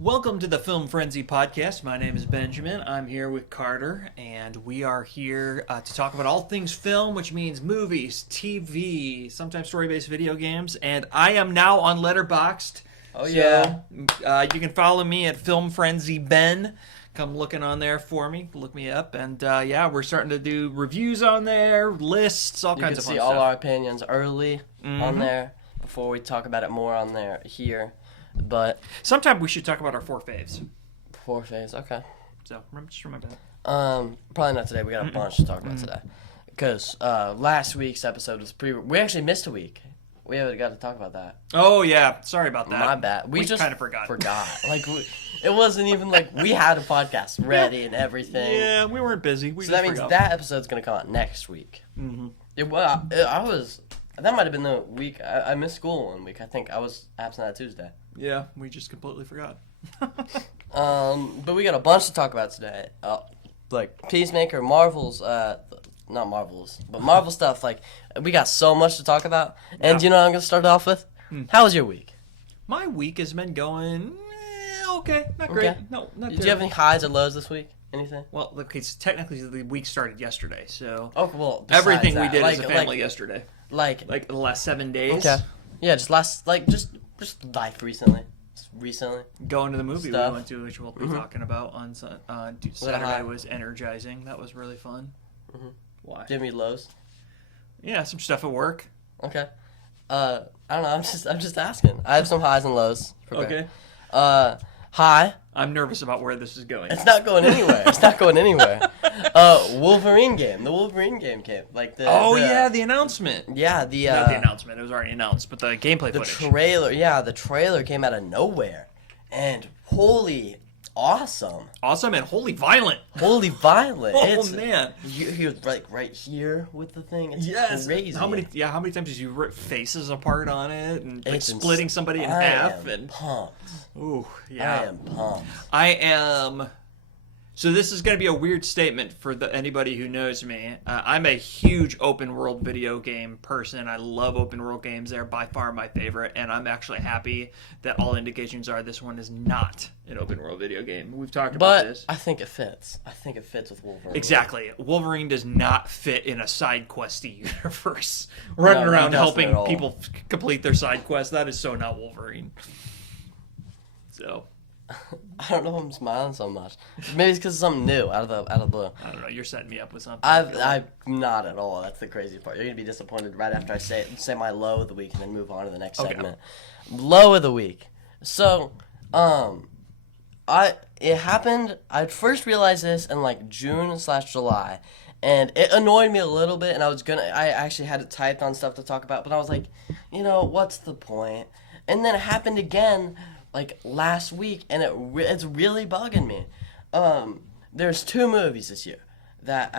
Welcome to the Film Frenzy podcast. My name is Benjamin. I'm here with Carter, and we are here to talk about all things film, which means movies, TV, sometimes story-based video games, and I am now on Letterboxd. Oh, yeah. You can follow me at Film Frenzy Ben. Come looking on there for me. Look me up, and we're starting to do reviews on there, lists, all kinds of fun You stuff. can see all our opinions early on there before we talk about it more on there here. But sometime we should talk about our four faves. Four phase, okay. So just remember that. Probably not today. We got a bunch to talk about today. Because last week's episode was we actually missed a week. We haven't got to talk about that. Oh yeah, sorry about that. My bad. We just kind of forgot. It wasn't even like we had a podcast ready and everything. Yeah, we weren't busy. So that means that episode's gonna come out next week. Mm-hmm. That might have been the week I missed school 1 week. I think I was absent that Tuesday. Yeah, we just completely forgot. But we got a bunch to talk about today. Like Peacemaker, Marvel's, not Marvel's, but Marvel stuff. Like, we got so much to talk about. And you know what I'm going to start off with? How was your week? My week has been going okay, not great. Okay. No, not Did you have any highs or lows this week? Anything? Well, look, it's technically the week started yesterday, so everything we did as a family yesterday. Like the last 7 days. Okay. Yeah, just life recently. Going to the movie Stuff. we went to, which we'll be talking about on Saturday, was energizing. That was really fun. Mm-hmm. Why? Give me lows. Yeah, some stuff at work. Okay. I don't know. I'm just asking. I have some highs and lows. Okay. High. I'm nervous about where this is going. It's not going anywhere. Wolverine game. The Wolverine game came. The announcement. Yeah, Not the announcement. It was already announced, but the gameplay footage. Trailer. Yeah, the trailer came out of nowhere, and holy, awesome. Awesome and wholly violent. Holy violent. Oh man. He was like right here with the thing. It's crazy. How many times did you rip faces apart on it and It's splitting somebody in half? I am pumped. Ooh, yeah. I am pumped. I am. So this is going to be a weird statement for anybody who knows me. I'm a huge open world video game person. I love open world games. They're by far my favorite, and I'm actually happy that all indications are this one is not an open world video game. We've talked about this. But I think it fits. I think it fits with Wolverine. Exactly. Wolverine does not fit in a side questy universe. Running around helping people complete their side quests. That is so not Wolverine. So I don't know if I'm smiling so much. Maybe it's because it's something new out of the blue. I don't know. You're setting me up with something. I'm not at all. That's the crazy part. You're gonna be disappointed right after I say my low of the week and then move on to the next segment. Low of the week. So, it happened. I first realized this in like June/July, and it annoyed me a little bit. And I actually had it typed on stuff to talk about, but I was like, what's the point? And then it happened again, like last week, and it's really bugging me. There's 2 movies this year that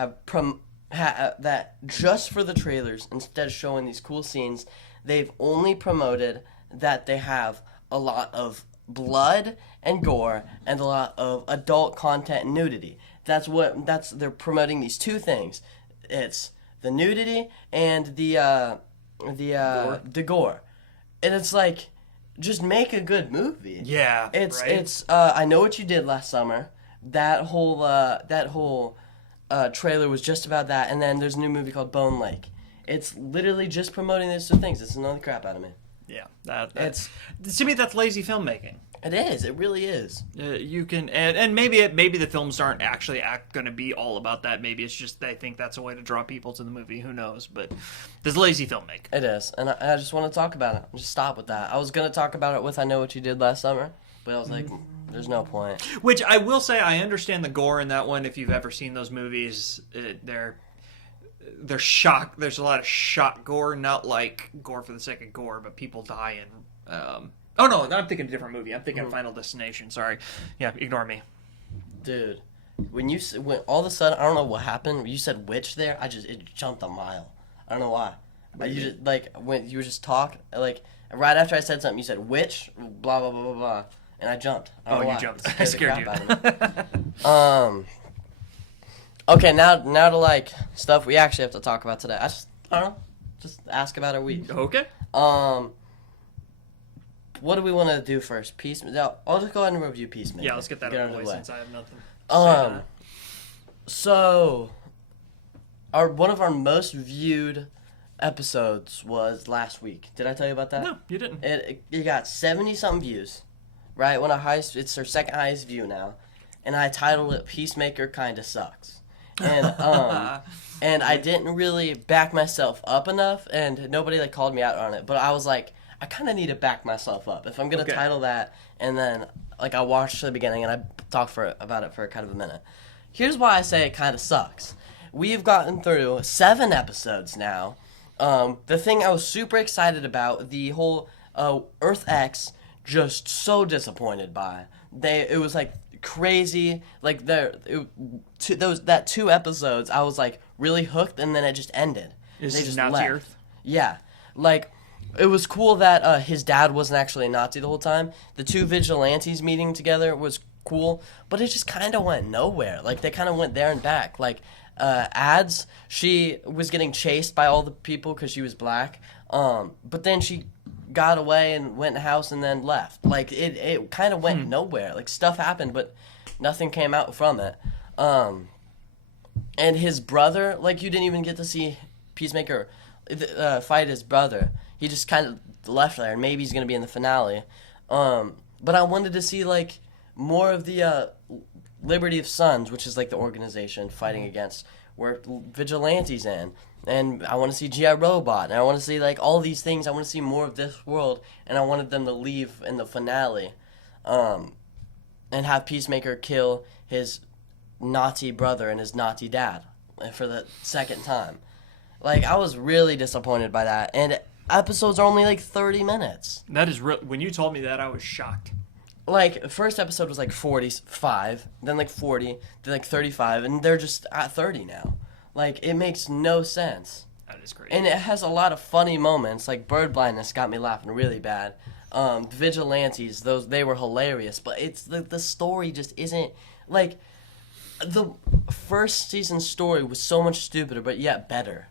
that just for the trailers, instead of showing these cool scenes, they've only promoted that they have a lot of blood and gore and a lot of adult content and nudity. They're promoting these 2 things. It's the nudity and the gore. And it's like, just make a good movie. Yeah, It's I Know What You Did Last Summer. That whole trailer was just about that, and then there's a new movie called Bone Lake. It's literally just promoting those 2 things. It's another crap out of me. Yeah, to me that's lazy filmmaking. It is. It really is. You can and maybe the films aren't actually going to be all about that. Maybe it's just they think that's a way to draw people to the movie. Who knows? But there's lazy filmmaking. It is, and I just want to talk about it. Just stop with that. I was gonna talk about it with I Know What You Did Last Summer, but I was like, there's no point. Which I will say, I understand the gore in that one. If you've ever seen those movies, they're shock. There's a lot of shock gore, not like gore for the sake of gore, but people die and. Oh no, I'm thinking a different movie. I'm thinking Final Destination. Sorry, yeah, ignore me. Dude, when all of a sudden, I don't know what happened. You said witch there. It jumped a mile. I don't know why. You just when you were just talk right after I said something, you said witch, blah blah blah blah blah, and I jumped. You jumped. I scared you. Okay, now to stuff we actually have to talk about today. I don't know. Just ask about our week. Okay. what do we want to do first? No, I'll just go ahead and review Peacemaker. Yeah, let's get that out of the way since I have nothing to say to that. So, one of our most viewed episodes was last week. Did I tell you about that? No, you didn't. It got 70-something views, right? It's our second highest view now, and I titled it "Peacemaker Kinda Sucks," and and I didn't really back myself up enough, and nobody like called me out on it. But I was like, I kind of need to back myself up if I'm gonna title that, and then like I watched the beginning and I talked about it for kind of a minute. Here's why I say it kind of sucks. We've gotten through 7 episodes now. The thing I was super excited about, the whole Earth X, just so disappointed by. It was like crazy. Like that 2 episodes, I was like really hooked, and then it just ended. They just left. Nazi Earth? Yeah, like it was cool that his dad wasn't actually a Nazi the whole time. The 2 vigilantes meeting together was cool, but it just kind of went nowhere. Like they kind of went there and back. Like Ads, she was getting chased by all the people because she was black. But then she got away and went in the house and then left. Like it kind of went nowhere. Like stuff happened, but nothing came out from it. And his brother, like you didn't even get to see Peacemaker fight his brother. He just kind of left there, and maybe he's gonna be in the finale. But I wanted to see like more of the Liberty of Sons, which is like the organization fighting against where vigilantes in, and I want to see G.I. Robot, and I want to see like all these things. I want to see more of this world, and I wanted them to leave in the finale, and have Peacemaker kill his Nazi brother and his Nazi dad for the second time. Like I was really disappointed by that, and episodes are only like 30 minutes. That is real. When you told me that, I was shocked. Like, first episode was like 45, then like 40, then like 35, and they're just at 30 now. Like, it makes no sense. That is crazy. And it has a lot of funny moments, like Bird Blindness got me laughing really bad. Vigilantes, they were hilarious, but it's the story just isn't, like, the first season story was so much stupider, but yet better.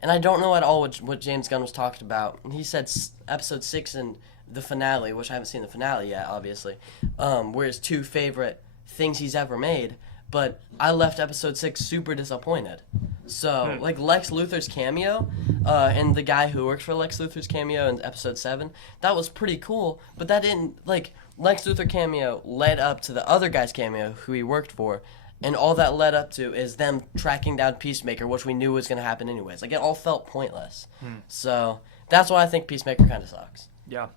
And I don't know at all what James Gunn was talking about. He said episode 6 and the finale, which I haven't seen the finale yet, obviously, were his 2 favorite things he's ever made, but I left episode 6 super disappointed. So, like, Lex Luthor's cameo, and the guy who works for Lex Luthor's cameo in episode 7, that was pretty cool, but that didn't, like, Lex Luthor cameo led up to the other guy's cameo who he worked for, and all that led up to is them tracking down Peacemaker, which we knew was going to happen anyways. Like, it all felt pointless. So, that's why I think Peacemaker kind of sucks. Yeah.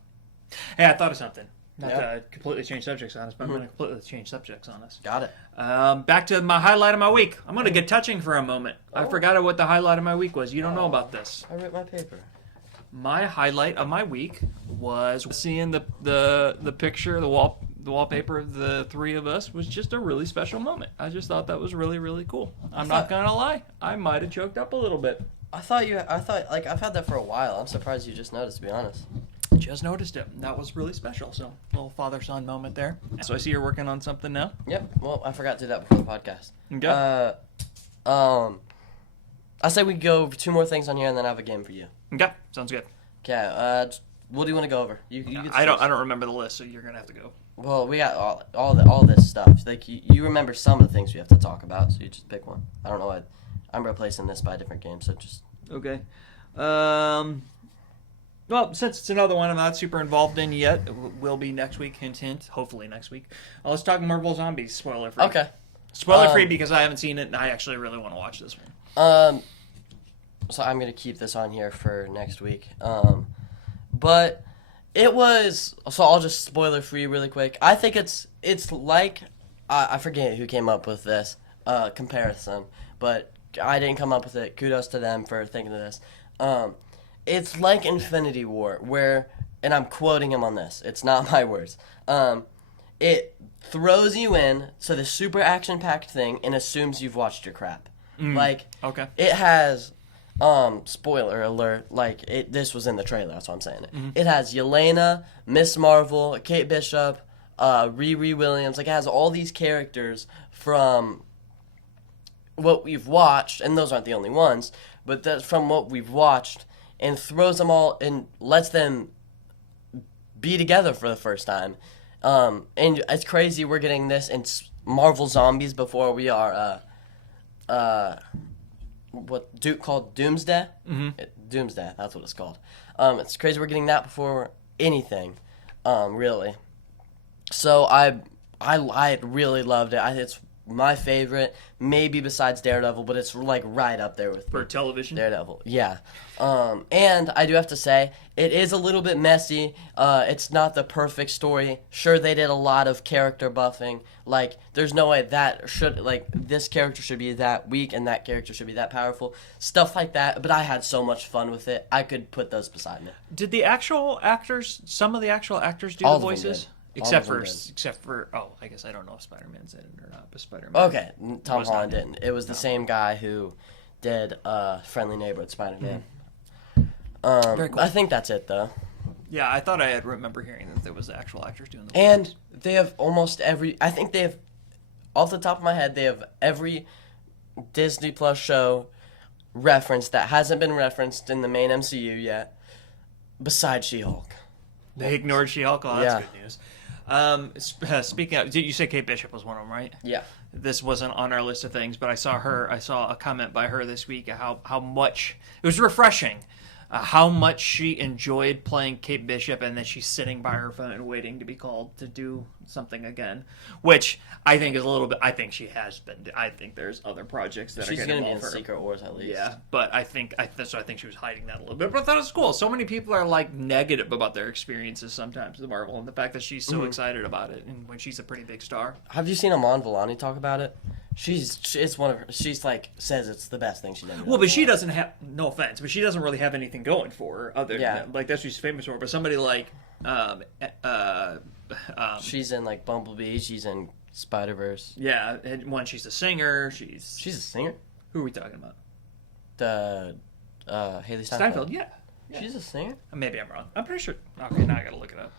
Hey, I thought of something. Not to completely change subjects on us, but I'm going to completely change subjects on us. Got it. Back to my highlight of my week. I'm going to get touching for a moment. I forgot what the highlight of my week was. You don't know about this. I wrote my paper. My highlight of my week was seeing the picture, the wallpaper of the 3 of us was just a really special moment. I just thought that was really, really cool. I'm not going to lie. I might have choked up a little bit. I thought like I've had that for a while. I'm surprised you just noticed, to be honest. Just noticed it. That was really special. So, little father-son moment there. So I see you're working on something now. Yep. Well, I forgot to do that before the podcast. Okay. I say we go over 2 more things on here, and then I have a game for you. Okay. Sounds good. Okay. What do you want to go over? You get I don't remember the list, so you're gonna have to go. Well, we got all this stuff. Like you remember some of the things we have to talk about, so you just pick one. I don't know. I'm replacing this by a different game, so just. Okay. Well, since it's another one I'm not super involved in yet, it will be next week, hint, hint, hopefully next week. Let's talk Marvel Zombies, spoiler-free. Okay. Spoiler-free because I haven't seen it, and I actually really want to watch this one. So I'm going to keep this on here for next week. But it was, so I'll just spoiler-free really quick. I think it's like, I forget who came up with this comparison, but I didn't come up with it. Kudos to them for thinking of this. It's like Infinity War, where, and I'm quoting him on this, it's not my words, it throws you in to the super action-packed thing and assumes you've watched your crap. Like, Okay. it has, spoiler alert, like, this was in the trailer, that's why I'm saying it. It has Yelena, Miss Marvel, Kate Bishop, Riri Williams, like, it has all these characters from what we've watched, and those aren't the only ones, but that's from what we've watched, and throws them all and lets them be together for the first time. And it's crazy we're getting this in Marvel Zombies before we are called Doomsday. Mm-hmm. Doomsday, that's what it's called. It's crazy we're getting that before anything, really. So I really loved it. It's my favorite, maybe besides Daredevil, but it's like right up there with For television? Daredevil, yeah. And I do have to say, it is a little bit messy. It's not the perfect story. Sure, they did a lot of character buffing. Like, there's no way this character should be that weak and that character should be that powerful. Stuff like that. But I had so much fun with it. I could put those beside me. Did some of the actual actors do All the of them voices? did. Except for I guess I don't know if Spider-Man's in it or not, but Spider-Man. Okay, Tom Holland didn't. It was the same guy who did Friendly Neighborhood Spider-Man. Very cool. I think that's it, though. Yeah, I thought I had remember hearing that there was the actual actors doing the And voices. they have I think they have, off the top of my head, they have every Disney Plus show reference that hasn't been referenced in the main MCU yet, besides She-Hulk. They ignored She-Hulk. Oh, that's Yeah. good news. Speaking of, you said Kate Bishop was one of them, right? Yeah. This wasn't on our list of things, but I saw a comment by her this week how much it was refreshing, how much she enjoyed playing Kate Bishop, and then she's sitting by her phone waiting to be called to do something again, which I think is a little bit. I think she has been. I think there's other projects that She's are going going to be in Secret Wars at least. Yeah, but I think she was hiding that a little bit. But I thought it was cool. So many people are like negative about their experiences sometimes with Marvel, and the fact that she's so excited about it, and when she's a pretty big star. Have you seen Aman Vellani talk about it? She's like says it's the best thing she did. Well, but she doesn't have, no offense, but she doesn't really have anything going for her other than, like, that's what she's famous for. But somebody like, she's in like Bumblebee, she's in Spider-Verse. yeah, and one, she's a singer, She's a singer? who are we talking about? The Haley Steinfeld. Yeah. She's a singer? Maybe I'm wrong. I'm pretty sure. Okay, now I gotta look it up.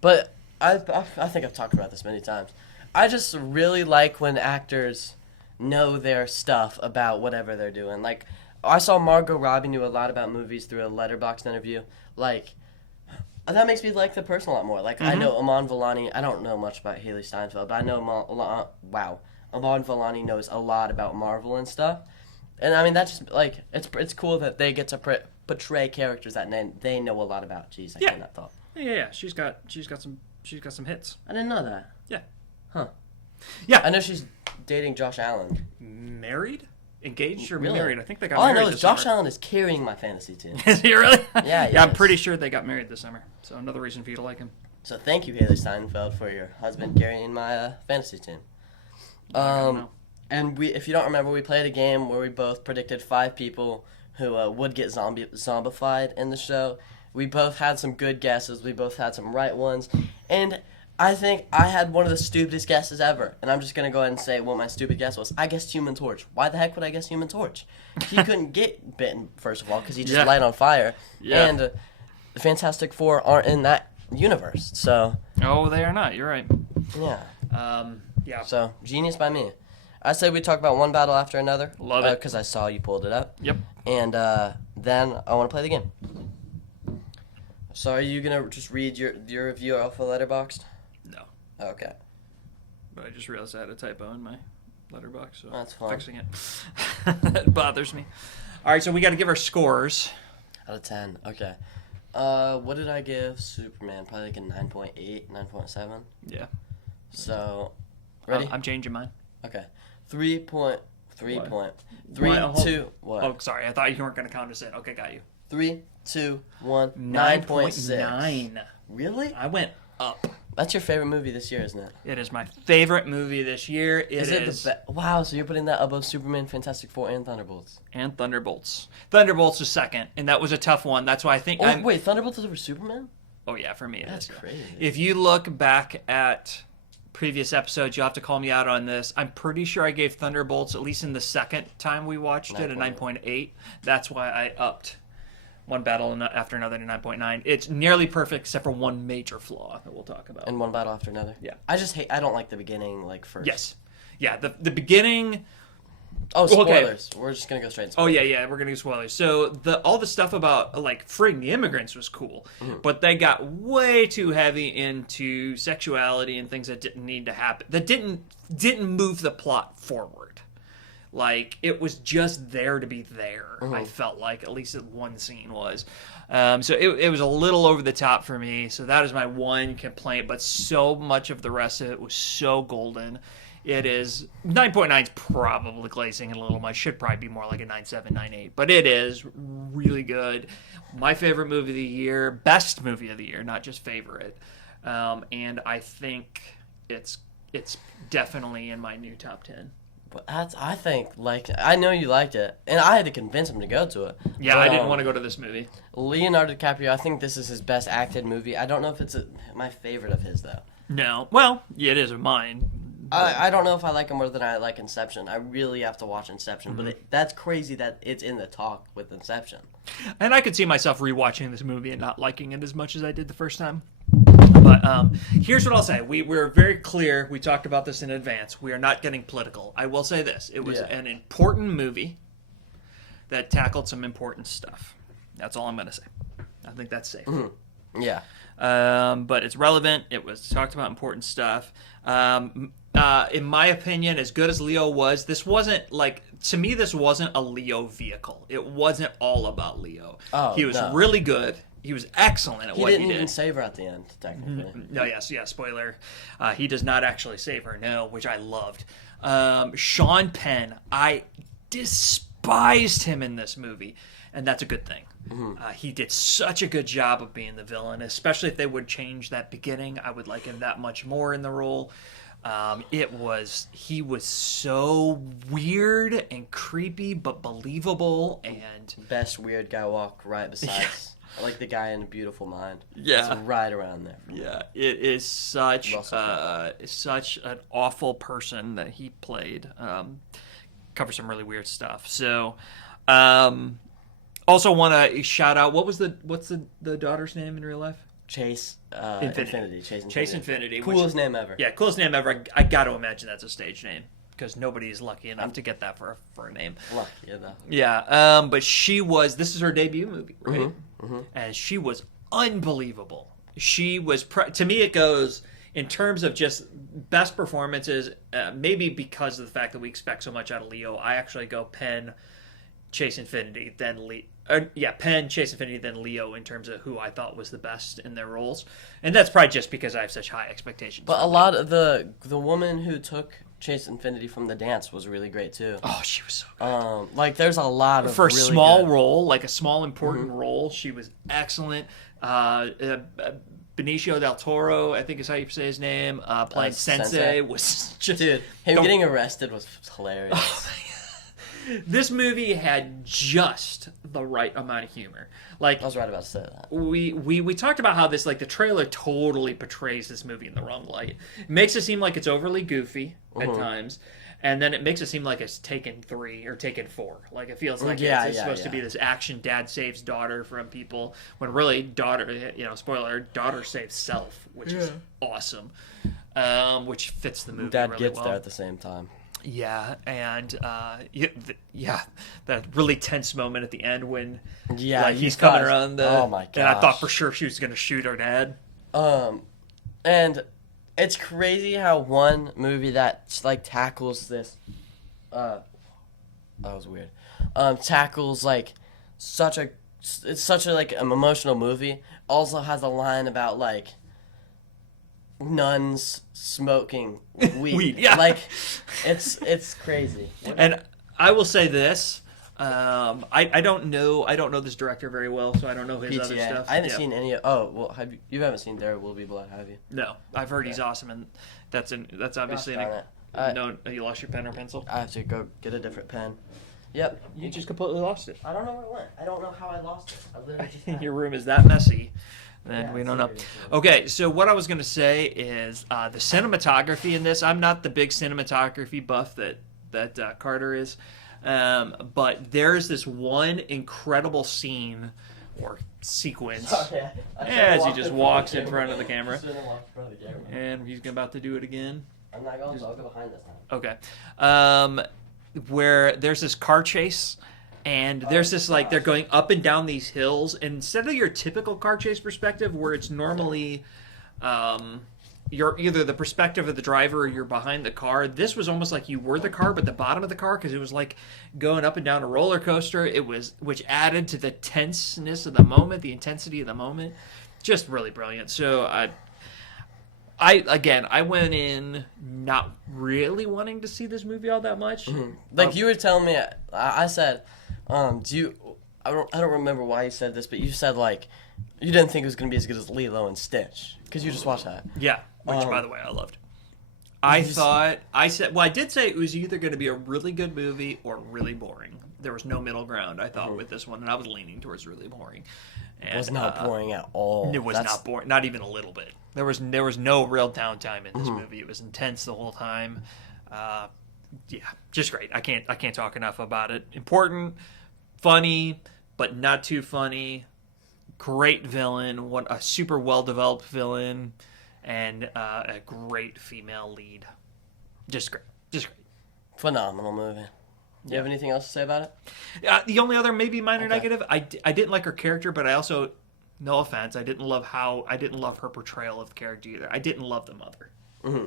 But I think I've talked about this many times. I just really like when actors know their stuff about whatever they're doing. Like, I saw Margot Robbie knew a lot about movies through a Letterboxd interview. Like, that makes me like the person a lot more. Like, I know Aman Vellani. I don't know much about Haley Steinfeld, but I know Aman Vellani knows a lot about Marvel and stuff. And I mean, that's just like it's cool that they get to portray characters that they know a lot about. Jeez, I cannot talk. Yeah. She's got some hits. I didn't know that. Yeah. Huh. Yeah. I know she's dating Josh Allen. Married? Engaged or Really? married? I think they got All I married know is this Josh summer. Allen is carrying my fantasy team. Is he really? Yeah, he I'm is. pretty sure they got married this summer. So another reason for you to like him. So thank you, Haley Steinfeld, for your husband carrying my fantasy team. know. And if you don't remember, we played a game where we both predicted 5 people who would get zombified in the show. We both had some good guesses. We both had some right ones. And I think I had one of the stupidest guesses ever. And I'm just going to go ahead and say what my stupid guess was. I guessed Human Torch. Why the heck would I guess Human Torch? He couldn't get bitten, first of all, because he just light on fire. Yeah. And the Fantastic Four aren't in that universe. So, Oh, they are not. You're right. yeah. Yeah. So, genius by me. I say we talk about one battle after another. Love it. Because I saw you pulled it up. Yep. And then I want to play the game. So are you going to just read your review off of Letterboxd? No. Okay. But I just realized I had a typo in my letterbox, so That's fine. fixing it. That bothers me. All right, so we got to give our scores. Out of 10. Okay. What did I give Superman? Probably like a 9.8, 9.7. Yeah. So, ready? I'm changing mine. Okay. 3.3. What? 3, What? 2, what? Oh, sorry. I thought you weren't going to count us in. Okay, got you. 3, 2, 1, 9.6. 9.9. Really? I went up. That's your favorite movie this year, isn't it? It is my favorite movie this year. Is it the best? Wow, so you're putting that above Superman, Fantastic Four, and Thunderbolts. And Thunderbolts. Thunderbolts is second, and that was a tough one. That's why I think Oh, wait, Thunderbolts is over Superman? Oh, yeah, for me it That's is. crazy. If you look back at previous episodes, you'll have to call me out on this. I'm pretty sure I gave Thunderbolts, at least in the second time we watched it, a 9.8. That's why I upped one battle after another to 9.9. It's nearly perfect except for one major flaw that we'll talk about. And one battle after another? Yeah. I don't like the beginning, like, first. Yes. Yeah, the beginning Oh, Okay. spoilers. We're just gonna go straight to Oh spoilers. yeah, we're gonna get spoilers. So all the stuff about like freeing the immigrants was cool, but they got way too heavy into sexuality and things that didn't need to happen. That didn't move the plot forward. Like it was just there to be there. I felt like at least one scene was. So it was a little over the top for me. So that is my one complaint. But so much of the rest of it was so golden. It is 9.9 is probably glazing it a little much. Should probably be more like a 9.7, 9.8. But it is really good. My favorite movie of the year, best movie of the year, not just favorite. And I think it's definitely in my new top 10. But I think, like, I know you liked it, and I had to convince him to go to it. Yeah, But, I didn't want to go to this movie. Leonardo DiCaprio, I think this is his best acted movie. I don't know if it's my favorite of his, though. No. Well, yeah, it is of mine. I don't know if I like him more than I like Inception. I really have to watch Inception, but that's crazy that it's in the talk with Inception. And I could see myself rewatching this movie and not liking it as much as I did the first time. But here's what I'll say. We're very clear. We talked about this in advance. We are not getting political. I will say this. It was an important movie that tackled some important stuff. That's all I'm going to say. I think that's safe. Yeah. But it's relevant. It was talked about important stuff. In my opinion, as good as Leo was, this wasn't like, to me, this wasn't a Leo vehicle. It wasn't all about Leo. Oh, he was no. really good. He was excellent at what he did. He didn't even save her at the end, technically. No, yes, spoiler. He does not actually save her, no, which I loved. Sean Penn, I despised him in this movie, and that's a good thing. He did such a good job of being the villain, especially if they would change that beginning. I would like him that much more in the role. He was so weird and creepy, but believable, and Best weird guy walk right besides. I like the guy in A Beautiful Mind. Yeah. It's right around there. yeah, it is such Russell such an awful person that he played. Covers some really weird stuff. So, also want to shout out what's the daughter's name in real life? Chase Infinity. Chase Infinity. Coolest name ever. Yeah, coolest name ever. I got to imagine that's a stage name because nobody is lucky enough to get that for a name. Lucky, though. Yeah, but this is her debut movie, right? And she was unbelievable. She was, to me, it goes in terms of just best performances, maybe because of the fact that we expect so much out of Leo. I actually go Penn, Chase Infinity, then Penn, Chase Infinity, then Leo in terms of who I thought was the best in their roles. And that's probably just because I have such high expectations. But a lot of the woman who took Chase Infinity from the dance was really great too. Oh, she was so good. Like there's a lot of For a really small good- role, like a small important role, she was excellent. Benicio del Toro, I think is how you say his name, playing Sensei, Sensei. was just... Dude, him Don't- getting arrested was hilarious. This movie had just the right amount of humor. Like, I was right about to say that. we talked about how this, like, the trailer totally portrays this movie in the wrong light. It makes it seem like it's overly goofy at times, and then it makes it seem like it's Taken 3 or Taken 4. Like, it feels like it's supposed to be this action dad saves daughter from people, when really daughter, spoiler, daughter saves self, which is awesome, which fits the movie Dad really gets well. there at the same time. Yeah, and that really tense moment at the end when he's coming around the. Oh my gosh! And I thought for sure she was gonna shoot her dad. And it's crazy how one movie that like tackles this. That was weird. Tackles like it's such a like an emotional movie. Also has a line about like nuns smoking weed. Yeah. Like it's crazy. And I will say this. I don't know this director very well, so I don't know his other PTA. stuff. I haven't seen any. You haven't seen There Will Be Blood, have you? No, I've heard he's awesome, and that's obviously no. You lost your pen or pencil. I have to go get a different pen. Yep. You just completely lost it. I don't know where it went. I don't know how I lost it. I literally just had it. Your room is that messy. Then Yeah, we don't know. seriously. Okay, so what I was going to say is the cinematography in this. I'm not the big cinematography buff that Carter is, but there's this one incredible scene or sequence. Sorry, As he just walks in front of the camera. I shouldn't walk in front of the camera. And he's about to do it again. I'm not going to. I'll go behind this time. Okay. where there's this car chase. And there's this, like, they're going up and down these hills. And instead of your typical car chase perspective, where it's normally you're either the perspective of the driver or you're behind the car, this was almost like you were the car, but the bottom of the car, because it was like going up and down a roller coaster. Which added to the tenseness of the moment, the intensity of the moment. Just really brilliant. So I went in not really wanting to see this movie all that much. Like you were telling me, I said, do you? I don't remember why you said this, but you said like you didn't think it was gonna be as good as Lilo and Stitch because you just watched that. Yeah, which by the way I loved. I did say it was either going to be a really good movie or really boring. There was no middle ground, I thought, with this one, and I was leaning towards really boring. And, It was not boring at all. It was not boring, not even a little bit. There was no real downtime in this movie. It was intense the whole time. Yeah, just great. I can't talk enough about it. Important, funny, but not too funny. Great villain. What a super well developed villain, and a great female lead. Just great. Phenomenal movie. Do you have anything else to say about it? The only other maybe minor negative, I didn't like her character, but I also, no offense, I didn't love her portrayal of the character either. I didn't love the mother. Mm-hmm.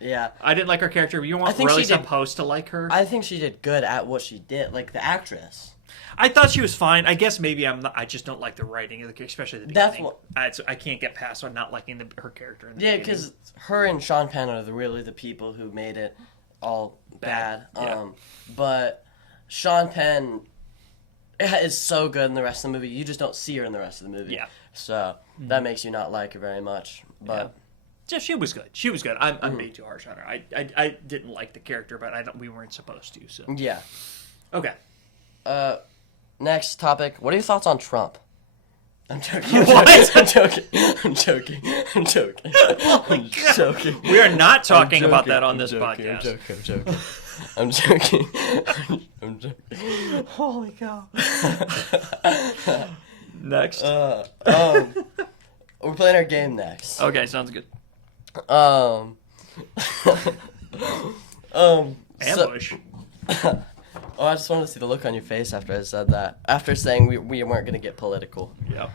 Yeah. I didn't like her character. You weren't really supposed to like her. I think she did good at what she did, like the actress. I thought she was fine. I guess maybe I just don't like the writing of the character, especially the beginning. I can't get past not liking her character. Yeah, because her and Sean Penn are really the people who made it all bad. Yeah. But Sean Penn is so good in the rest of the movie. You just don't see her in the rest of the movie. Yeah. So that makes you not like her very much. But yeah, she was good. I'm being too harsh on her. I didn't like the character, but we weren't supposed to. So yeah. Okay. Next topic. What are your thoughts on Trump? I'm joking. I'm joking. I'm joking. We are not talking about that on this podcast. I'm joking. Holy cow. Next. We're playing our game next. Okay, sounds good. Ambush. I just wanted to see the look on your face after I said that. After saying we weren't going to get political. Yeah.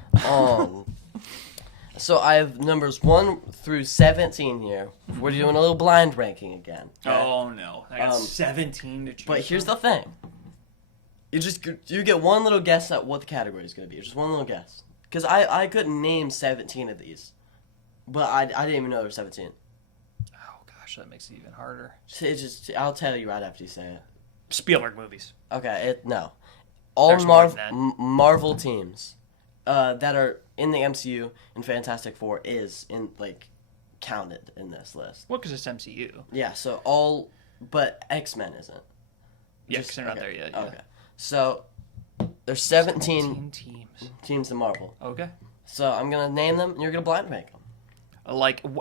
So I have numbers 1 through 17 here. We're doing a little blind ranking again. Okay? Oh no, I got 17 to choose. But here's the thing. You get one little guess at what the category is going to be. Just one little guess. Because I couldn't name 17 of these. But I didn't even know there were 17. Oh gosh, that makes it even harder. I'll tell you right after you say it. Spielberg movies. Okay, no. All Marvel teams that are in the MCU and Fantastic Four is counted in this list. Well, because it's MCU. Yeah, but X-Men isn't. Yeah, because they're not there yet. Yeah. Okay, so there's 17 teams in Marvel. Okay. So I'm gonna name them, and you're gonna blind rank them.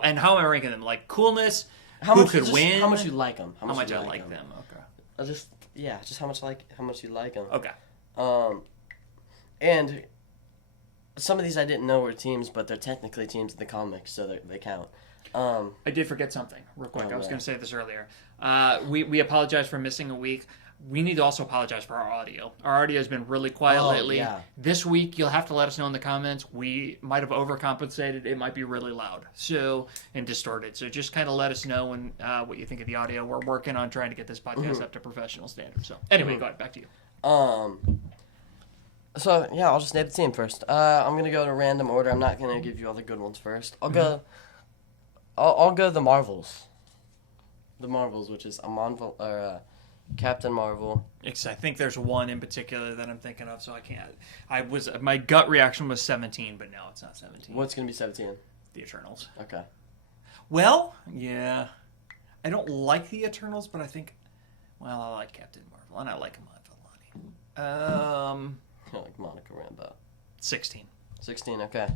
And how am I ranking them? Like coolness. Win? How much you like them? How much I like them. Okay. Just how much you like them. Okay. And some of these I didn't know were teams, but they're technically teams in the comics, so they count. I did forget something real quick. I was going to say this earlier. We apologize for missing a week. We need to also apologize for our audio. Our audio has been really quiet lately. Yeah. This week, you'll have to let us know in the comments. We might have overcompensated. It might be really loud and distorted. So just kind of let us know what you think of the audio. We're working on trying to get this podcast up to professional standards. So anyway, go ahead. Back to you. So yeah, I'll just name the team first. I'm gonna go in a random order. I'm not gonna give you all the good ones first. I'll go the Marvels. The Marvels, which is Captain Marvel. I think there's one in particular that I'm thinking of, so I can't. My gut reaction was 17, but no, it's not 17. What's gonna be 17? The Eternals. Okay. Well, yeah, I don't like the Eternals, but I like Captain Marvel, and I like Iman Vellani. I like Monica Rambeau. 16. 16. Okay.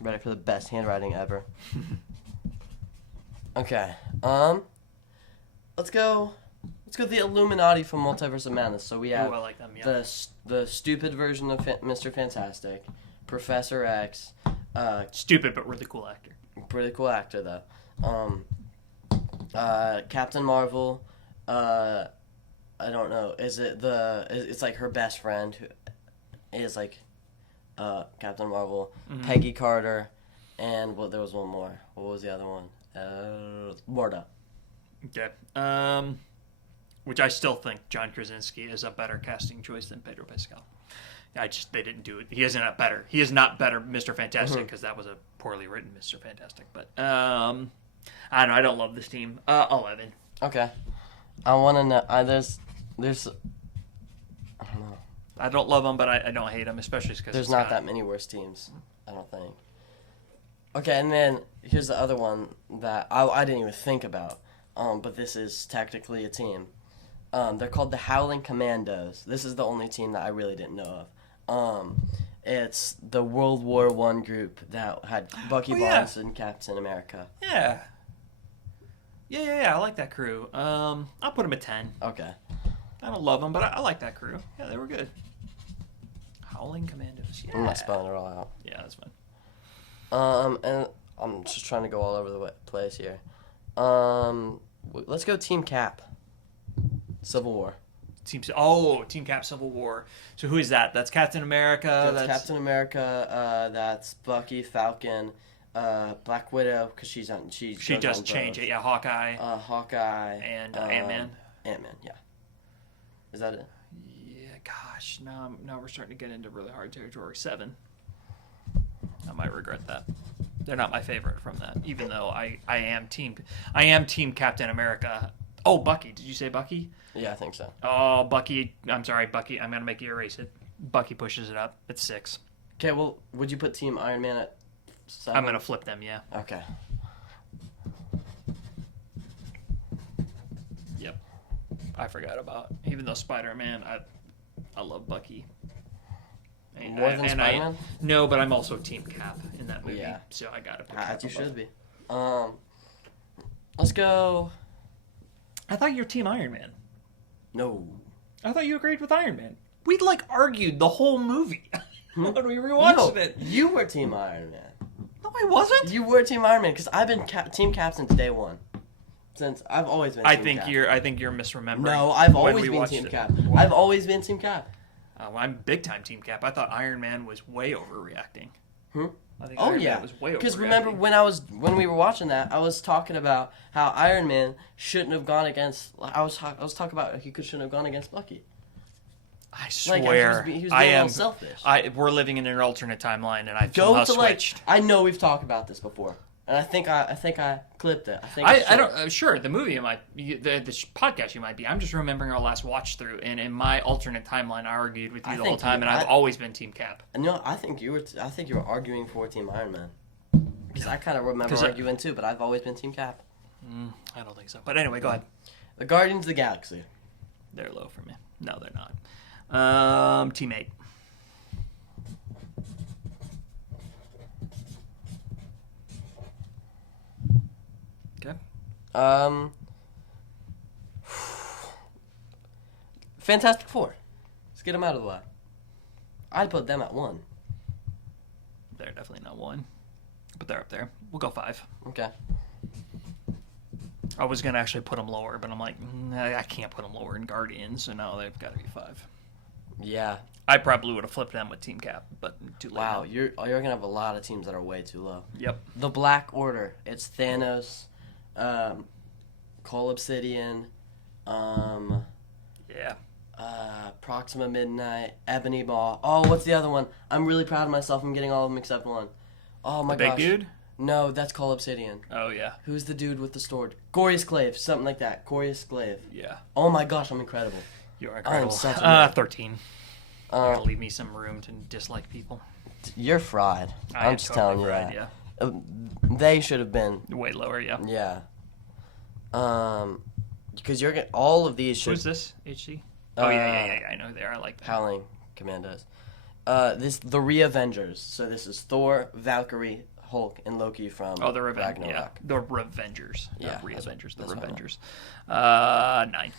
Ready for the best handwriting ever. Okay. Let's go the Illuminati from Multiverse of Madness. So we have I like them, yeah. the stupid version of Mr. Fantastic, Professor X. Stupid but really cool actor. Pretty cool actor though. Captain Marvel, I don't know. It's like her best friend who is like Captain Marvel, Peggy Carter, and there was one more. What was the other one? Morta. Okay. Which I still think John Krasinski is a better casting choice than Pedro Pascal. They didn't do it. He is not better. He is not better Mr. Fantastic because that was a poorly written Mr. Fantastic. But I don't know. I don't love this team. 11. Okay. I want to know. There's. I don't know. I don't love them, but I don't hate them, especially because There's not that many worse teams. I don't think. Okay, and then here's the other one that I didn't even think about. But this is technically a team. They're called the Howling Commandos. This is the only team that I really didn't know of. It's the World War I group that had Bucky Barnes and Captain America. Yeah. Yeah. I like that crew. I'll put them at 10. Okay. I don't love them, but I like that crew. Yeah, they were good. Howling Commandos. Yeah. I'm not spelling it all out. Yeah, that's fine. And I'm just trying to go all over the place here. Let's go Team Cap. Civil War. Team Cap Civil War. So who is that? That's Captain America. That's Captain America. That's Bucky, Falcon, Black Widow because she does change it. Yeah, Hawkeye. Hawkeye and Ant-Man. Ant-Man. Yeah. Is that it? Yeah. Gosh, now we're starting to get into really hard territory. 7. I might regret that. They're not my favorite from that, even though I am Team Captain America. Oh, Bucky. Did you say Bucky? Yeah, I think so. Oh, Bucky. I'm sorry, Bucky. I'm going to make you erase it. Bucky pushes it up. It's 6. Okay, well, would you put Team Iron Man at 7? I'm going to flip them, yeah. Okay. Yep. I forgot about, even though Spider-Man, I love Bucky. More than Spider-Man? No, but I'm also Team Cap in that movie. Yeah. So I got to put Cap. You should be. Let's go. I thought you were Team Iron Man. No. I thought you agreed with Iron Man. We argued the whole movie when we rewatched it. You were Team Iron Man. No, I wasn't. You were Team Iron Man because I've been Team Cap since day one. Since I've always been. I think you're misremembering. No, I've always been Team Cap. I've always been Team Cap. I'm big time Team Cap. I thought Iron Man was way overreacting. I think Iron Man was way overreacting. Because remember when we were watching that, I was talking about how Iron Man shouldn't have gone against. I was talking about he shouldn't have gone against Bucky. I swear, he was being a little selfish. We're living in an alternate timeline, and I somehow switched. I know we've talked about this before, and I think I clipped it. I don't. Sure, the movie the podcast you might be. I'm just remembering our last watch through, and in my alternate timeline, I argued with you the whole time, and I've always been Team Cap. No, I think you were arguing for Team Iron Man. Because I kind of remember arguing too, but I've always been Team Cap. I don't think so. But anyway, go ahead. The Guardians of the Galaxy. They're low for me. No, they're not. Team 8. Okay. Fantastic Four. Let's get them out of the way. I'd put them at 1. They're definitely not 1, but they're up there. We'll go 5. Okay. I was gonna actually put them lower, but I'm like, I can't put them lower in Guardians, so no, they've got to be 5. Yeah. I probably would have flipped them with Team Cap, but too late. Wow, you're gonna have a lot of teams that are way too low. Yep. The Black Order. It's Thanos, Cole Obsidian, Proxima Midnight, Ebony Maw. Oh, what's the other one? I'm really proud of myself. I'm getting all of them except one. Oh my gosh. Big dude? No, that's Cole Obsidian. Oh yeah. Who's the dude with the sword? Gorius Glaive, something like that. Gorius Glaive. Yeah. Oh my gosh, I'm incredible. You're incredible. I'm such a 13. You're gonna leave me some room to dislike people. You're fried. I'm just telling you that. Yeah. They should have been way lower. Yeah. Yeah. Because you're getting all of these should. Who's this? HC. Oh yeah. I know who they are. I like that. Howling Commandos. The Reavengers. So this is Thor, Valkyrie, Hulk, and Loki from the Revengers. Ragnarok. Yeah. The Revengers. Yeah. Not Reavengers. The Revengers. 9.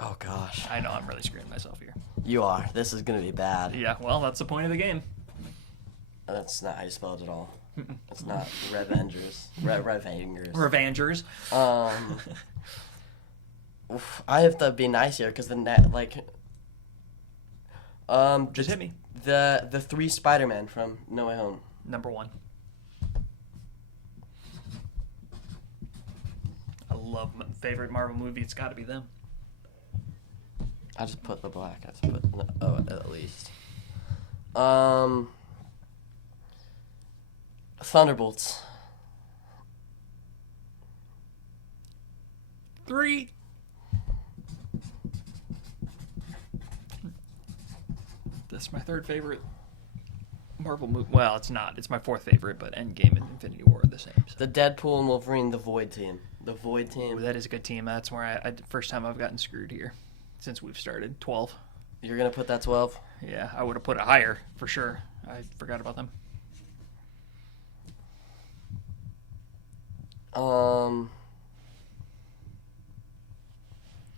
Oh gosh. I know I'm really screwing myself here. You are. This is gonna be bad. Yeah. Well, that's the point of the game. That's not how you spell it at all. It's not Revengers. Revengers. Revengers. I have to be nice here because Just hit me. the 3 Spider-Man from No Way Home. Number 1. I love my favorite Marvel movie. It's got to be them. I just put the black. I just put at least. Thunderbolts. 3. That's my 3rd favorite Marvel movie. Well, it's not. It's my 4th favorite, but Endgame and Infinity War are the same. So. The Deadpool and Wolverine, the Void Team. The Void Ooh, Team. that is a good team. That's where I first time I've gotten screwed here since we've started. 12. You're gonna put that 12? Yeah, I would have put it higher for sure. I forgot about them.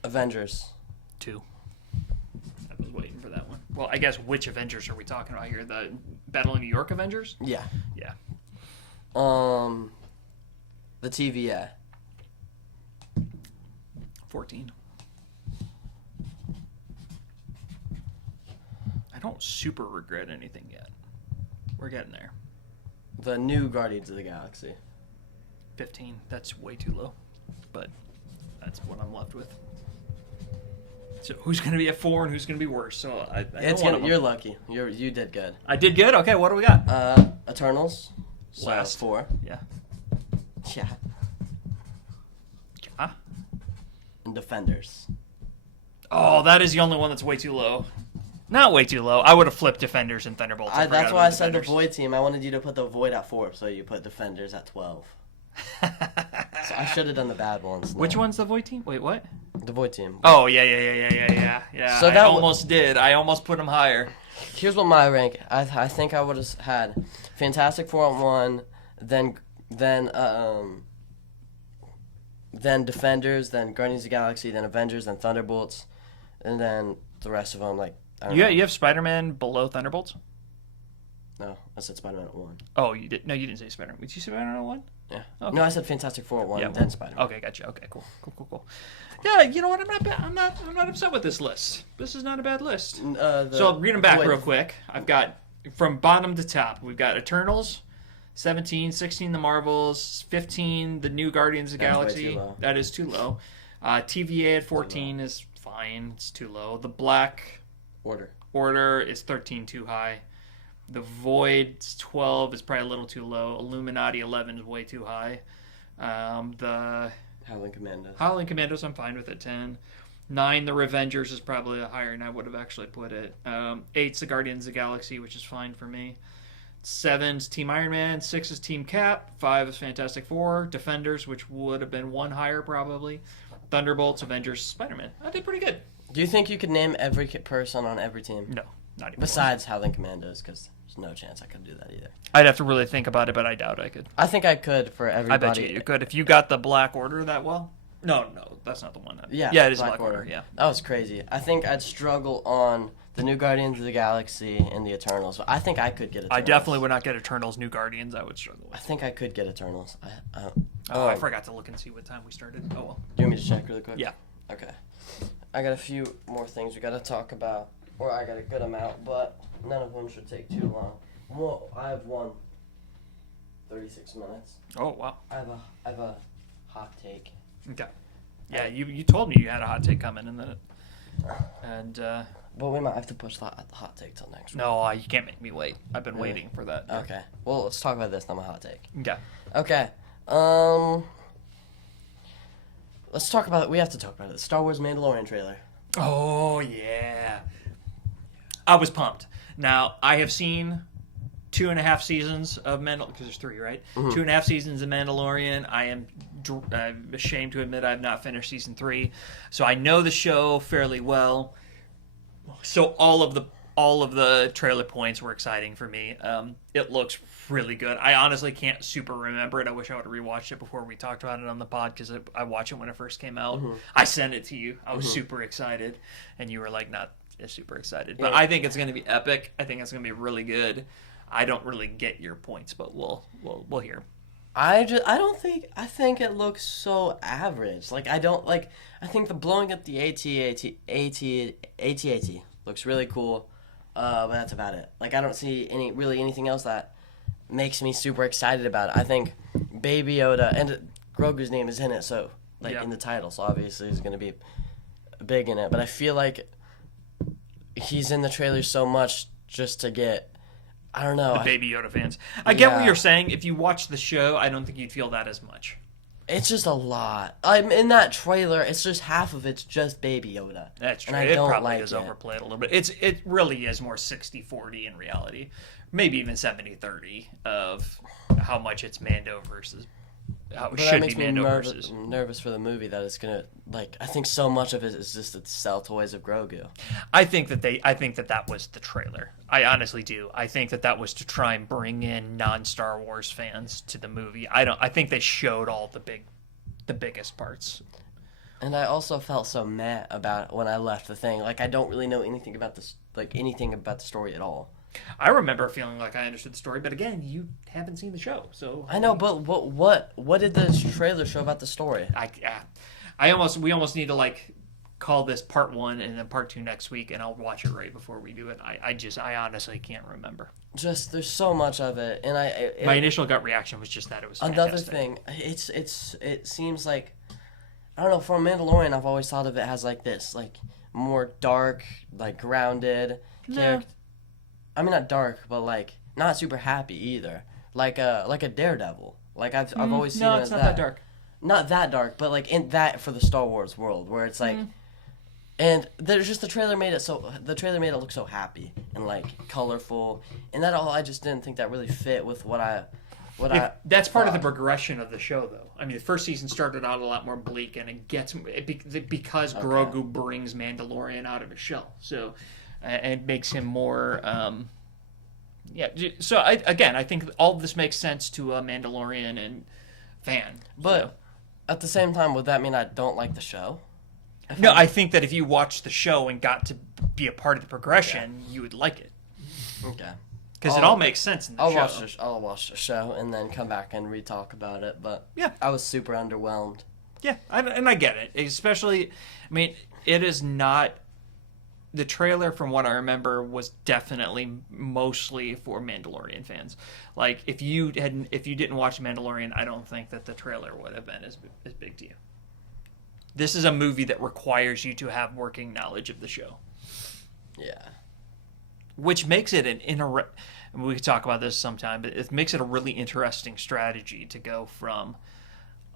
Avengers. 2. I was waiting for that one. Well, I guess which Avengers are we talking about here? The Battle of New York Avengers? Yeah. Yeah. The TVA. 14. I don't super regret anything yet. We're getting there. The new Guardians of the Galaxy. 15. That's way too low. But that's what I'm left with. So who's going to be at 4 and who's going to be worse? So You're lucky. You did good. I did good? Okay, what do we got? Eternals. So Last. 4. Yeah. Yeah. Yeah. And Defenders. Oh, that is the only one that's way too low. Not way too low. I would have flipped Defenders and Thunderbolts. That's why I said the Void Team. I wanted you to put the Void at 4, so you put Defenders at 12. So I should have done the bad ones. Which one's the Void Team? Wait, what? The Void Team. Oh, yeah. So I almost did. I almost put them higher. Here's what my rank. I think I would have had Fantastic Four at 1, then Defenders, then Guardians of the Galaxy, then Avengers, then Thunderbolts, and then the rest of them I don't know. You have Spider-Man below Thunderbolts? No, I said Spider-Man at 1. Oh, you did. No, you didn't say Spider-Man. Did you say Spider-Man at 1? Yeah. Okay. No, I said Fantastic Four at 1, Yeah, then Spider-Man. Okay, gotcha. Okay, cool. Yeah, you know what? I'm not upset with this list. This is not a bad list. So I'll read them back real quick. I've got from bottom to top. We've got Eternals, 17, 16 the Marvels, 15 the new Guardians of the Galaxy. That is too low. TVA at 14 is fine. It's too low. The Black Order is 13, too high. The Void 12 is probably a little too low. Illuminati 11 is way too high. The Howling Commandos, I'm fine with at 10. 9, the Revengers is probably higher than I would have actually put it. 8's the Guardians of the Galaxy, which is fine for me. 7's Team Iron Man. 6 is Team Cap. 5 is Fantastic Four. Defenders, which would have been 1 higher probably. Thunderbolts, Avengers, Spider-Man. I did pretty good. Do you think you could name every person on every team? No, not even. Besides Howling Commandos, because there's no chance I could do that either. I'd have to really think about it, but I doubt I could. I think I could for everybody. I bet you could. If you got the Black Order that well. No, that's not the one. Yeah, it is Black Order. Yeah, that was crazy. I think I'd struggle on the new Guardians of the Galaxy and the Eternals. But I think I could get Eternals. I definitely would not get Eternals, New Guardians. I would struggle with. I think I could get Eternals. I forgot to look and see what time we started. Oh well. Do you want me to check really quick? Yeah. Okay. I got a few more things we got to talk about. Or I got a good amount, but none of them should take too long. Well, I have 36 minutes. Oh wow. I have a hot take. Okay. Yeah, you told me you had a hot take coming, Well, we might have to push the hot take till next week. No, you can't make me wait. I've been waiting for that. Okay. Well, let's talk about this. Not my hot take. Okay. Let's talk about it. We have to talk about it. The Star Wars Mandalorian trailer. Oh yeah. I was pumped. Now I have seen 2.5 seasons of Mandalorian, because there's 3, right? Mm-hmm. 2.5 seasons of Mandalorian. I'm ashamed to admit I've not finished season 3, so I know the show fairly well. So all of the trailer points were exciting for me. It looks really good. I honestly can't super remember it. I wish I would have rewatched it before we talked about it on the pod, because I watched it when it first came out. Mm-hmm. I sent it to you. I was super excited, and you were like not super excited. But I think it's going to be epic. I think it's going to be really good. I don't really get your points, but we'll hear. I think it looks so average. Like I don't like. I think the blowing up the AT-AT looks really cool, but that's about it. Like I don't see anything else that makes me super excited about it. I think Baby Yoda and Grogu's name is in it, so like in the title, so obviously he's gonna be big in it. But I feel like he's in the trailer so much just to get. I don't know. The Baby Yoda fans. I get what you're saying. If you watch the show, I don't think you'd feel that as much. It's just a lot. I'm in that trailer. It's just half of it's just Baby Yoda. That's true. And I It don't probably like is it. overplayed a little bit. It really is more 60-40 in reality. Maybe even 70-30 of how much it's Mando versus how it But should that be makes me Mando versus. nervous for the movie that it's gonna like. I think so much of it is just to sell toys of Grogu. I think that was the trailer. I honestly do. I think that was to try and bring in non-Star Wars fans to the movie. I think they showed all the biggest parts. And I also felt so meh about when I left the thing. Like I don't really know anything about this, like anything about the story at all. I remember feeling like I understood the story, but again, you haven't seen the show, so I know, but what did the trailer show about the story? we almost need to like call this part 1 and then part 2 next week, and I'll watch it right before we do it. I honestly can't remember. Just there's so much of it, and My initial gut reaction was just that it was another fantastic. thing. It seems like I don't know. For Mandalorian, I've always thought of it as like this, like more dark, like grounded character. I mean, not dark, but like not super happy either. Like a Daredevil. Like I've always seen it as not that dark. Not that dark, but like in that for the Star Wars world where it's like. And there's just the trailer made it look so happy and like colorful, and that all I just didn't think that really fit with what I That's part of the progression of the show, though. I mean, the first season started out a lot more bleak, and because Grogu brings Mandalorian out of his shell, so it makes him more. So I think all of this makes sense to a Mandalorian and fan. But at the same time, would that mean I don't like the show? No, I think that if you watched the show and got to be a part of the progression, you would like it. Okay. Because it all makes sense in the show. I'll watch the show and then come back and re-talk about it. But yeah, I was super underwhelmed. Yeah, and I get it. Especially, I mean, it is not. The trailer, from what I remember, was definitely mostly for Mandalorian fans. Like, if you didn't watch Mandalorian, I don't think that the trailer would have been as big to you. This is a movie that requires you to have working knowledge of the show. Yeah. Which makes it we could talk about this sometime, but it makes it a really interesting strategy to go from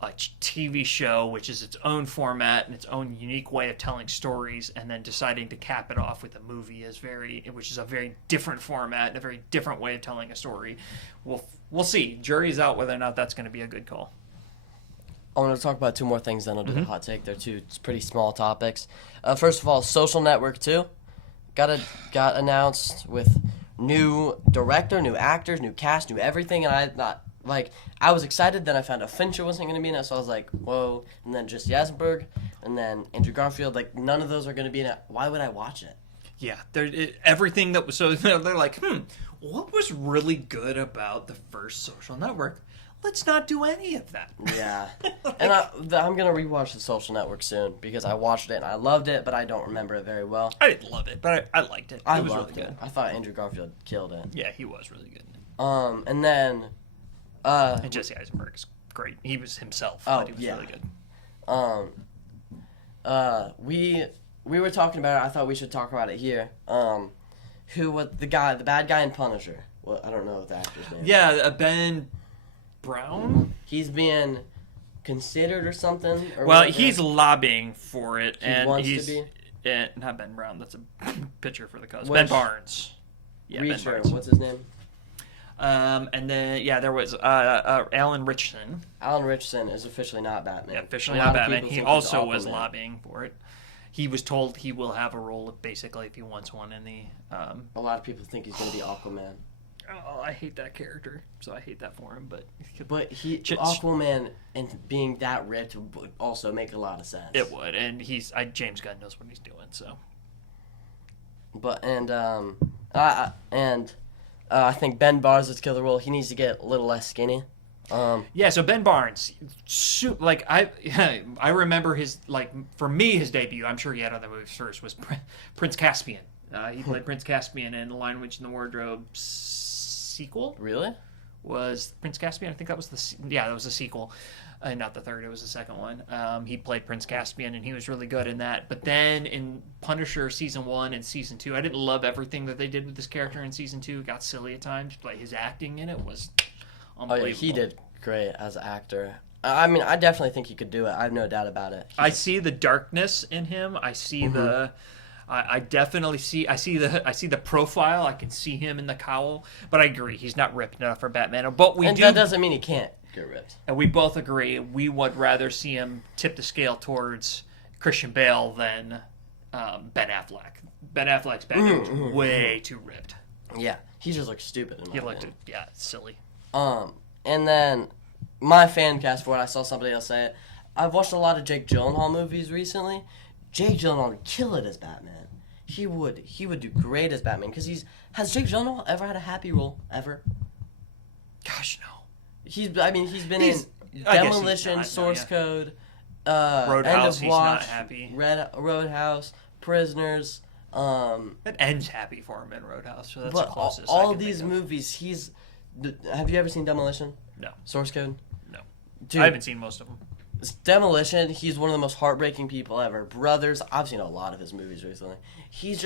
a TV show, which is its own format and its own unique way of telling stories, and then deciding to cap it off with a movie which is a very different format and a very different way of telling a story. We'll see. Jury's out whether or not that's going to be a good call. I want to talk about 2 more things, then I'll do the hot take. They're 2 pretty small topics. First of all, Social Network 2 got announced with new director, new actors, new cast, new everything, and I was excited. Then I found out Fincher wasn't going to be in it, so I was like, whoa. And then Jesse Eisenberg, and then Andrew Garfield. Like, none of those are going to be in it. Why would I watch it? Yeah, everything that was so they're like, what was really good about the first Social Network? Let's not do any of that. Yeah. And I'm going to rewatch The Social Network soon because I watched it and I loved it, but I don't remember it very well. I didn't love it, but I liked it. It was really good. I thought Andrew Garfield killed it. Yeah, he was really good. And then... and Jesse Eisenberg is great. He was himself, but he was really good. We were talking about it. I thought we should talk about it here. Who was the bad guy in Punisher? Well, I don't know the actor's name. Yeah, Ben Brown? He's being considered or something? Or well, he's lobbying for it. He wants to be? Not Ben Brown. That's a pitcher for the Cubs. Ben Barnes. Yeah, Ben Barnes. What's his name? And then, there was Alan Ritchson. Alan Ritchson is officially not Batman. Yeah, officially not Batman. He also was lobbying for it. He was told he will have a role, basically, if he wants one in the... A lot of people think he's going to be Aquaman. Oh, I hate that character, so I hate that for him. But Aquaman and being that rich would also make a lot of sense. It would, and James Gunn knows what he's doing, so. But I think Ben Barnes would kill the role. He needs to get a little less skinny. Yeah, so Ben Barnes, like I remember his for me his debut. I'm sure he had other movies first. Was Prince Caspian. He played Prince Caspian in The Lion, Witch, and the Wardrobe sequel. Really? Was Prince Caspian? I think that was that was the sequel, not the third. It was the second one. He played Prince Caspian, and he was really good in that. But then in Punisher season 1 and season 2, I didn't love everything that they did with this character in season 2. It got silly at times, but his acting in it was unbelievable. Oh yeah, he did great as an actor. I mean, I definitely think he could do it. I have no doubt about it. I see the darkness in him. I see the. I definitely see. I see the profile. I can see him in the cowl. But I agree, he's not ripped enough for Batman. But that doesn't mean he can't get ripped. And we both agree we would rather see him tip the scale towards Christian Bale than Ben Affleck. Ben Affleck's Batman was way too ripped. Yeah, he just looked stupid. He looked silly. And then my fan cast for it. I saw somebody else say it. I've watched a lot of Jake Gyllenhaal movies recently. Jake Gyllenhaal would kill it as Batman. He would do great as Batman because has Jake Gyllenhaal ever had a happy role ever? Gosh, no. He's been in Demolition, Source Code, Roadhouse. End of Watch, he's not happy. Roadhouse, Prisoners. It ends happy for him in Roadhouse, so that's the But closest. all these movies, have you ever seen Demolition? No. Source Code? No. Dude, I haven't seen most of them. Demolition, he's one of the most heartbreaking people ever. Brothers, I've seen a lot of his movies recently. He's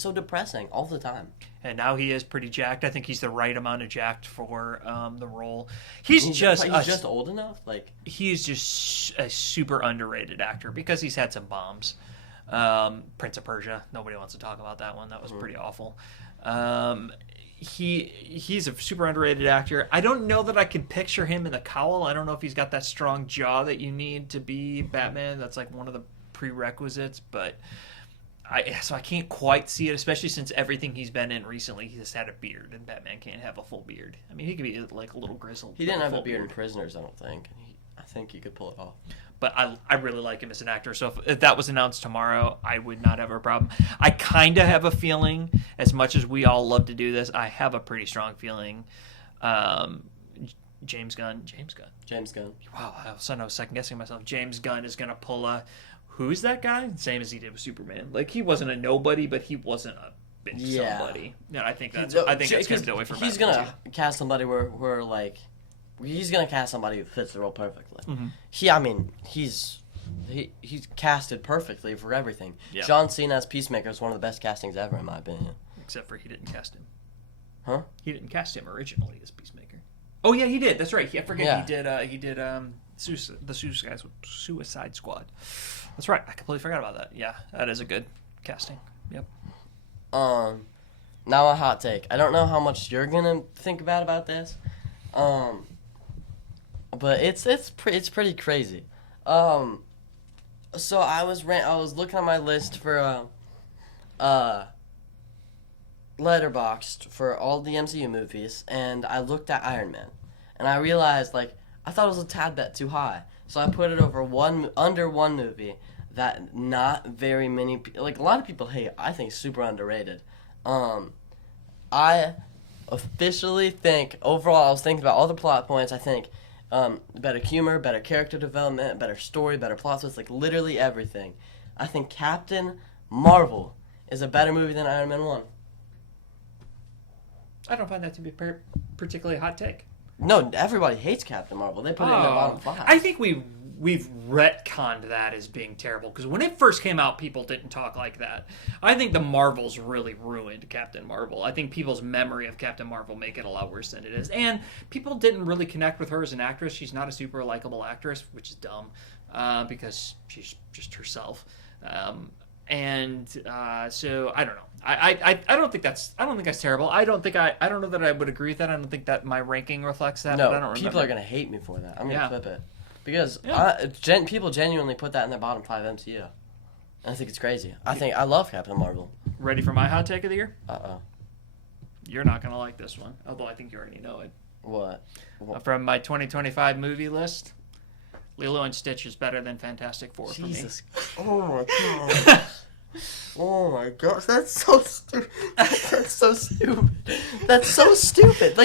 so depressing all the time. And now he is pretty jacked. I think he's the right amount of jacked for the role. He's just old enough. He's just a super underrated actor because he's had some bombs. Prince of Persia. Nobody wants to talk about that one. That was pretty awful. He's a super underrated actor. I don't know that I can picture him in the cowl. I don't know if he's got that strong jaw that you need to be Batman. That's like one of the prerequisites, but I can't quite see it, especially since everything he's been in recently, he's had a beard, and Batman can't have a full beard. I mean, he could be like a little grizzled. He didn't have a beard in Prisoners, I don't think. I think he could pull it off. But I really like him as an actor, so if that was announced tomorrow, I would not have a problem. I kind of have a feeling, as much as we all love to do this, I have a pretty strong feeling James Gunn. Wow, all of a sudden I was second-guessing myself. James Gunn is going to pull a, who's that guy? Same as he did with Superman. Like, he wasn't a nobody, but he wasn't a big somebody. No, I think that's going to be away from He's going to cast somebody where like, he's going to cast somebody who fits the role perfectly. Mm-hmm. He's casted perfectly for everything. Yeah. John Cena as Peacemaker is one of the best castings ever, in my opinion. Except for he didn't cast him. Huh? He didn't cast him originally as Peacemaker. Oh yeah, he did. That's right. I forget. Yeah. He did the Suicide Squad. That's right. I completely forgot about that. Yeah, that is a good casting. Yep. Now a hot take. I don't know how much you're gonna think about this. But it's pretty crazy. So I was looking at my list for Letterboxd for all the MCU movies, and I looked at Iron Man, and I realized I thought it was a tad bit too high, so I put it under one movie that not very many a lot of people hate. I think super underrated. I officially think overall I was thinking about all the plot points. I think better humor, better character development, better story, better plot twists, literally everything. I think Captain Marvel is a better movie than Iron Man 1. I don't find that to be particularly a hot take. No, everybody hates Captain Marvel. They put it in their bottom 5. I think we've retconned that as being terrible, because when it first came out, people didn't talk like that. I think the Marvels really ruined Captain Marvel. I think people's memory of Captain Marvel make it a lot worse than it is. And people didn't really connect with her as an actress. She's not a super likable actress, which is dumb, because she's just herself. So I don't know. I don't think that's terrible. I don't know that I would agree with that. I don't think that my ranking reflects that. No, but I don't people remember. are gonna hate me for that. I'm gonna flip it because people genuinely put that in their bottom 5 MCU. And I think it's crazy. I love Captain Marvel. Ready for my hot take of the year? Uh-oh. You're not gonna like this one, although I think you already know it. What? From my 2025 movie list, Lilo and Stitch is better than Fantastic Four Jesus. for me. Oh my god. Oh my gosh, that's so stupid. That's so stupid. That's so stupid.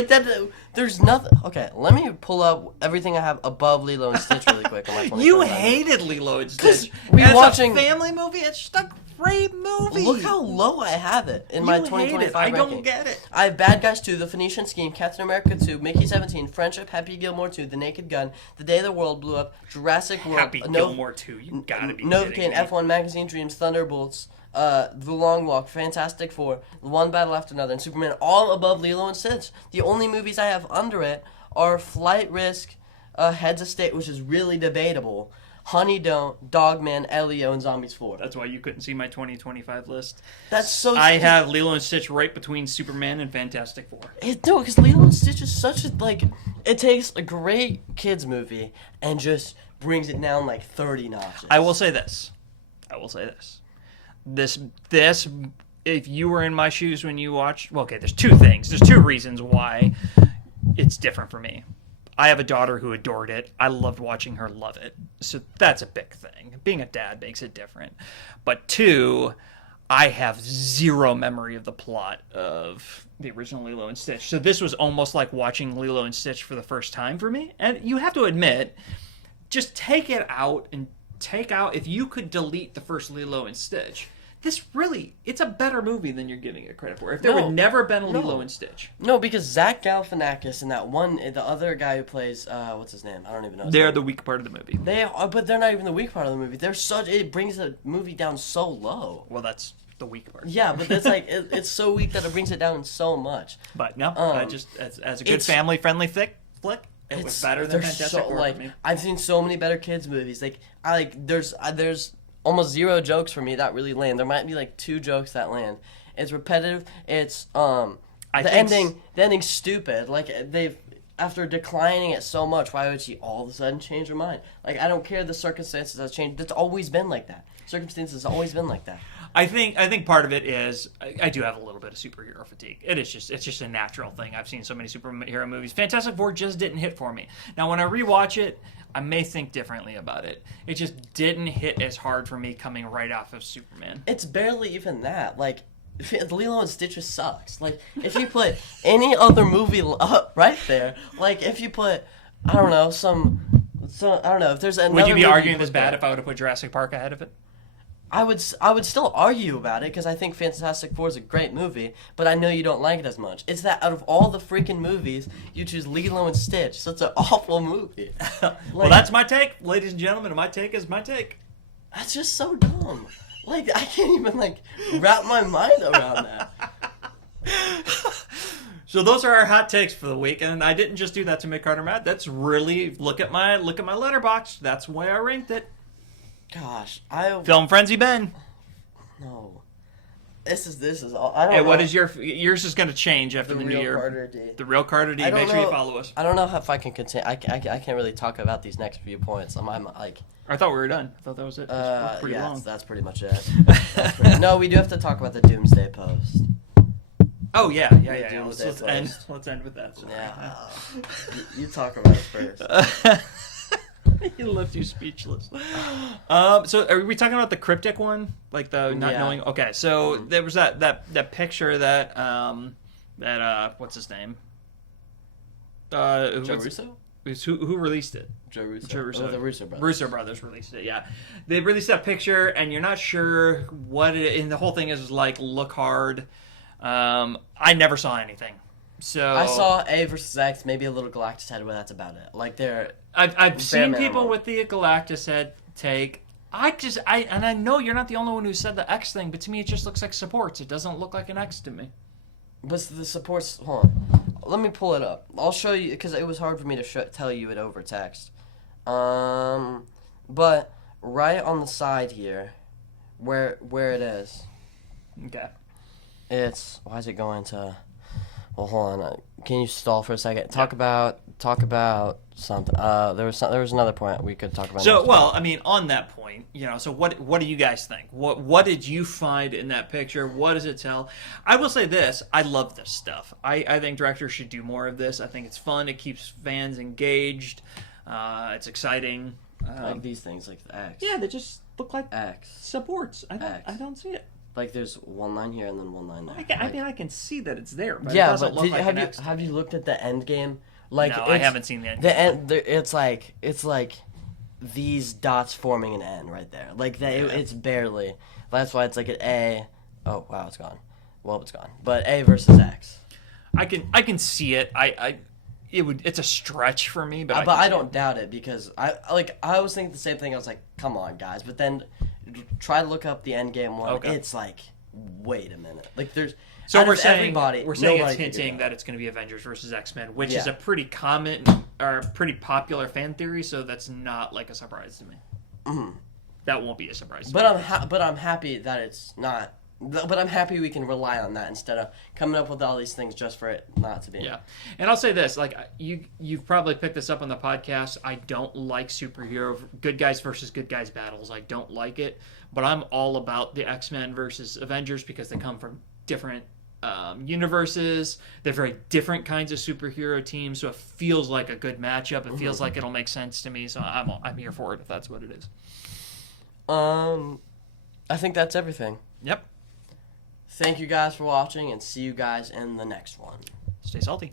There's nothing. Okay, let me pull up everything I have above Lilo and Stitch really quick. On my 24 You times. hated Lilo and Stitch. rewatching- As a family movie, it's just a great movie. Look how low I have it in my You hate 2025 it. I ranking. don't get it. I have Bad Guys 2, The Phoenician Scheme, Captain America 2, Mickey 17, Friendship, Happy Gilmore 2, The Naked Gun, The Day the World Blew Up, Jurassic World, Happy Gilmore 2. You gotta be Novocaine, kidding me. F1 Magazine, Dreams, Thunderbolts, The Long Walk, Fantastic Four, One Battle After Another, and Superman, all above Lilo and Stitch. The only movies I have under it are Flight Risk, Heads of State, which is really debatable, Honey Don't, Dogman, Elio, and Zombies 4. That's why you couldn't see my 2025 list. That's so. I have Lilo and Stitch right between Superman and Fantastic Four. No, because Lilo and Stitch is such a it takes a great kids movie and just brings it down like 30 notches. I will say this. This, if you were in my shoes when you watched, well, okay, there's two things. There's two reasons why it's different for me. I have a daughter who adored it. I loved watching her love it. So that's a big thing. Being a dad makes it different. But two, I have zero memory of the plot of the original Lilo and Stitch. So this was almost like watching Lilo and Stitch for the first time for me. And you have to admit, just take it out and if you could delete the first Lilo and Stitch, it's a better movie than you're giving it credit for. If there had never been a Lilo and Stitch. No, because Zach Galifianakis and the other guy who plays, what's his name? I don't even know his They're name. the weak part of the movie. They are, but they're not even the weak part of the movie. It brings the movie down so low. Well, that's the weak part. Yeah, but it's like, it's so weak that it brings it down so much. But no, just as a good family-friendly flick, it was better than Fantastic Four for me. I've seen so many better kids movies. There's almost zero jokes for me that really land. There might be like 2 jokes that land. It's repetitive. It's the ending's stupid. Like they've after declining it so much, why would she all of a sudden change her mind? Like I don't care the circumstances has changed. It's always been like that. Circumstances have always been like that. I think part of it is I do have a little bit of superhero fatigue. It's just a natural thing. I've seen so many superhero movies. Fantastic Four just didn't hit for me. Now when I rewatch it, I may think differently about it. It just didn't hit as hard for me coming right off of Superman. It's barely even that. Like Lilo and Stitch just sucks. Like if you put any other movie up right there, like if you put I don't know I don't know if there's another. Would you be movie arguing this put bad there, if I would have put Jurassic Park ahead of it? I would still argue about it because I think Fantastic Four is a great movie, but I know you don't like it as much. It's that out of all the freaking movies, you choose Lilo and Stitch. So it's an awful movie. Well, that's my take, ladies and gentlemen. And my take is my take. That's just so dumb. Like I can't even wrap my mind around that. So those are our hot takes for the week, and I didn't just do that to make Carter mad. That's really look at my letterbox. That's why I ranked it. Gosh, Film Frenzy Ben. No. This is all. I don't Hey, know. what is yours is going to change after the new year. Carter D. The real Carter D. I don't Make sure you know- follow us. I don't know if I can continue. I can't really talk about these next few points. I'm like. I thought we were done. I thought that was it. It was pretty yeah, long. that's pretty much it. No, we do have to talk about the Doomsday Post. Oh yeah. Let's end with that. Sorry. Yeah. You talk about it first. He left you speechless. So are we talking about the cryptic one, like the not knowing? Okay, so there was that picture that what's his name? Joe Russo? Who released it? Joe Russo. Joe Russo. Oh, the Russo brothers. Russo brothers released it. Yeah, they released that picture, and you're not sure what it. And the whole thing is like look hard. I never saw anything. So I saw A versus X, maybe a little Galactus head, but that's about it. Like I've seen minimal. people with the Galactus head take. I know you're not the only one who said the X thing, but to me it just looks like supports. It doesn't look like an X to me. But the supports. Hold on. Let me pull it up. I'll show you because it was hard for me to tell you it over text. But right on the side here, where it is. Okay. It's why is it going to? Well, hold on. Can you stall for a second? Talk about something. There was another point we could talk about. So, well, I mean, on that point, so what do you guys think? What did you find in that picture? What does it tell? I will say this: I love this stuff. I think directors should do more of this. I think it's fun. It keeps fans engaged. It's exciting. like these things, like the X. Yeah, they just look like X. supports. I X. don't see it. Like there's one line here and then one line there. I can see that it's there, but it Yeah, doesn't but look like an X. have you looked at the end game? Like No, I it's- haven't seen the end. The end. It's like these dots forming an N right there. Like that. Yeah. It's barely. That's why it's like an A. Oh wow, it's gone. Well, it's gone. But A versus X. I can see it. It's a stretch for me, but But I don't doubt it because I was thinking the same thing. I was like, come on, guys. But then try to look up the end game one. Okay. It's like, wait a minute. Like there's. So out we're of saying everybody, it's nobody figured hinting it that out. it's going to be Avengers versus X-Men, which is Yeah. a pretty common or pretty popular fan theory. So that's not like a surprise to me. Mhm. That won't be a surprise. To But me. I'm happy that it's not. But I'm happy we can rely on that instead of coming up with all these things just for it not to be. Yeah, and I'll say this: like you've probably picked this up on the podcast. I don't like superhero good guys versus good guys battles. I don't like it, but I'm all about the X-Men versus Avengers because they come from different universes. They're very different kinds of superhero teams, so it feels like a good matchup. It feels like it'll make sense to me, so I'm here for it if that's what it is. I think that's everything. Yep. Thank you guys for watching, and see you guys in the next one. Stay salty.